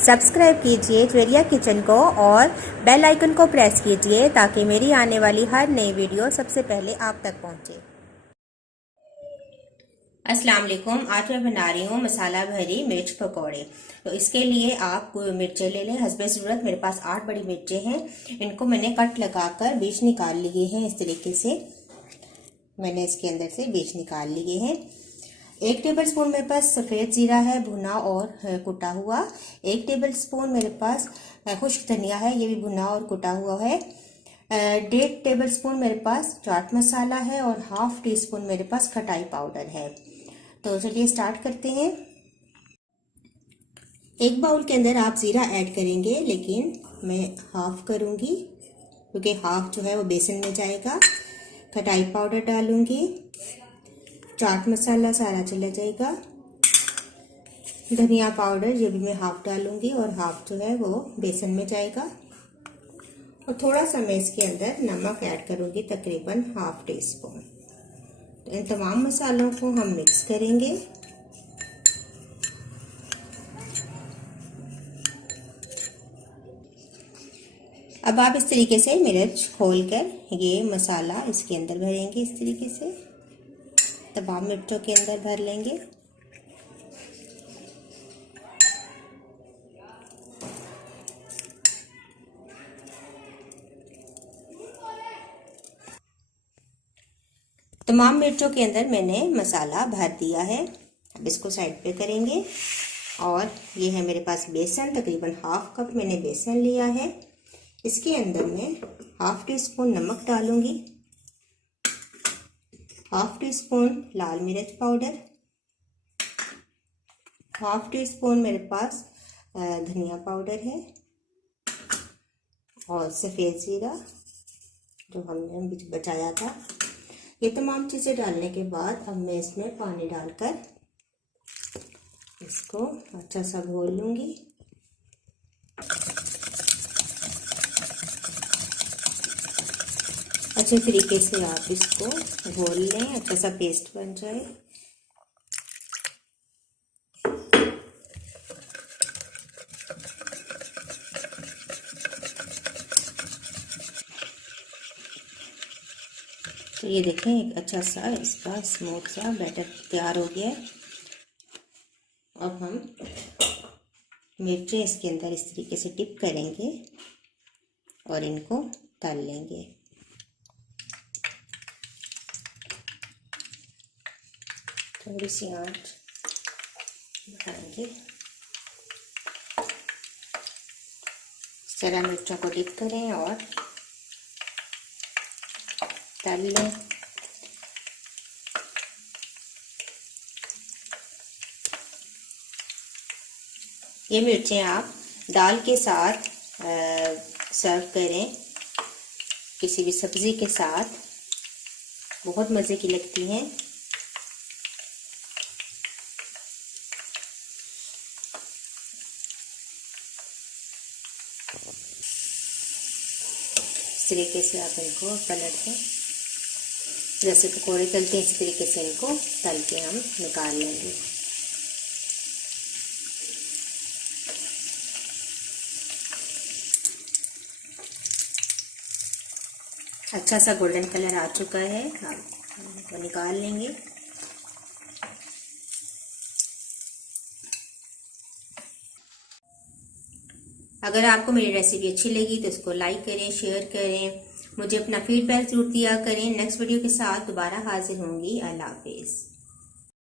Subscribe कीजिए Javeria kitchen को और बेल आइकन को प्रेस कीजिए ताकि मेरी आने वाली हर नई वीडियो सबसे पहले आप तक पहुंचे। अस्सलाम वालेकुम। आज मैं बना रही हूँ मसाला भरी मिर्च पकौड़े। तो इसके लिए आप मिर्चें ले लें हस्बे ज़रूरत। मेरे पास 8 बड़ी मिर्चें हैं। इनको मैंने कट लगाकर बीज निकाल लिए हैं। इस तरीके से मैंने इसके अंदर से बीज निकाल लिए हैं। 1 टेबलस्पून मेरे पास सफ़ेद ज़ीरा है, भुना और कुटा हुआ। 1 टेबलस्पून मेरे पास खुश्क धनिया है, ये भी भुना और कुटा हुआ है। 1.5 टेबलस्पून मेरे पास चाट मसाला है और 1/2 टीस्पून मेरे पास खटाई पाउडर है। तो चलिए स्टार्ट करते हैं। एक बाउल के अंदर आप ज़ीरा ऐड करेंगे, लेकिन मैं हाफ करूँगी क्योंकि हाफ जो है वो बेसन में जाएगा। खटाई पाउडर डालूँगी, चाट मसाला सारा चला जाएगा, धनिया पाउडर ये भी मैं हाफ डालूंगी और हाफ जो है वो बेसन में जाएगा। और थोड़ा सा मैं इसके अंदर नमक ऐड करूंगी, तकरीबन 1/2 टीस्पून। तो इन तमाम मसालों को हम मिक्स करेंगे। अब आप इस तरीके से मिर्च खोलकर ये मसाला इसके अंदर भरेंगे। इस तरीके से तमाम मिर्चों के अंदर भर लेंगे। तमाम मिर्चों के अंदर मैंने मसाला भर दिया है। अब इसको साइड पे करेंगे। और ये है मेरे पास बेसन, तकरीबन 1/2 कप मैंने बेसन लिया है। इसके अंदर मैं 1/2 टीस्पून नमक डालूंगी, 1/2 टीस्पून लाल मिर्च पाउडर, 1/2 टीस्पून मेरे पास धनिया पाउडर है और सफ़ेद ज़ीरा जो हमने बचाया था। ये तमाम चीज़ें डालने के बाद अब मैं इसमें पानी डालकर इसको अच्छा सा घोल लूँगी। अच्छे तरीके से आप इसको घोल लें, अच्छा सा पेस्ट बन जाए। तो ये देखें एक अच्छा सा इसका स्मूथ सा बैटर तैयार हो गया है। अब हम मिर्चें इसके अंदर इस तरीके से डिप करेंगे और इनको तल लेंगे। थोड़ी सी आंच बढ़ाएंगे। इस तरह मिर्चों को डिप करें और तल लें। ये मिर्चें आप दाल के साथ सर्व करें, किसी भी सब्ज़ी के साथ, बहुत मज़े की लगती हैं। इस तरीके से आप इनको पलट दें, जैसे पकौड़े तलते हैं इस तरीके से इनको तल के हम निकाल लेंगे। अच्छा सा गोल्डन कलर आ चुका है, हम इनको निकाल लेंगे। अगर आपको मेरी रेसिपी अच्छी लगी तो इसको लाइक करें, शेयर करें, मुझे अपना फीडबैक जरूर दिया करें। नेक्स्ट वीडियो के साथ दोबारा हाजिर होंगी। अल्लाह हाफिज़।